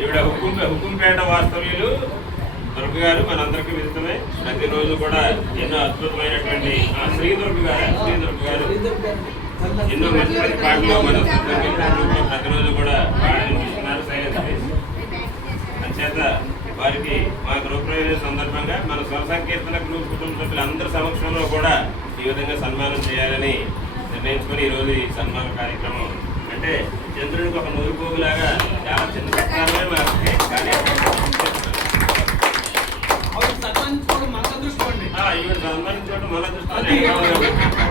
ఈవిడ హుకుంపేట వాస్తవ్యులు దుర్గ గారు మనందరికీ విదితమే. ప్రతిరోజు కూడా ఎన్నో అద్భుతమైనటువంటి శ్రీ దుర్గ గారు ఎన్నో మంచి మంచి పాటలు మన ప్రతిరోజు కూడా పాడిస్తున్నారు. అంచేత వారికి మా గృహప్రవేశ సందర్భంగా మన స్వర సంకీర్తన గ్రూప్ కుటుంబ సభ్యులందరి సమక్షంలో కూడా ఈ విధంగా సన్మానం చేయాలని నిర్ణయించుకొని ఈరోజు ఈ సన్మాన కార్యక్రమం అంటే చంద్రుడికి ఒక నూరిపోగులాగా చాలా చిన్న సత్కారమే మాకు కానీ ఈవిడ సన్మానించుకోవడం మన దృష్టి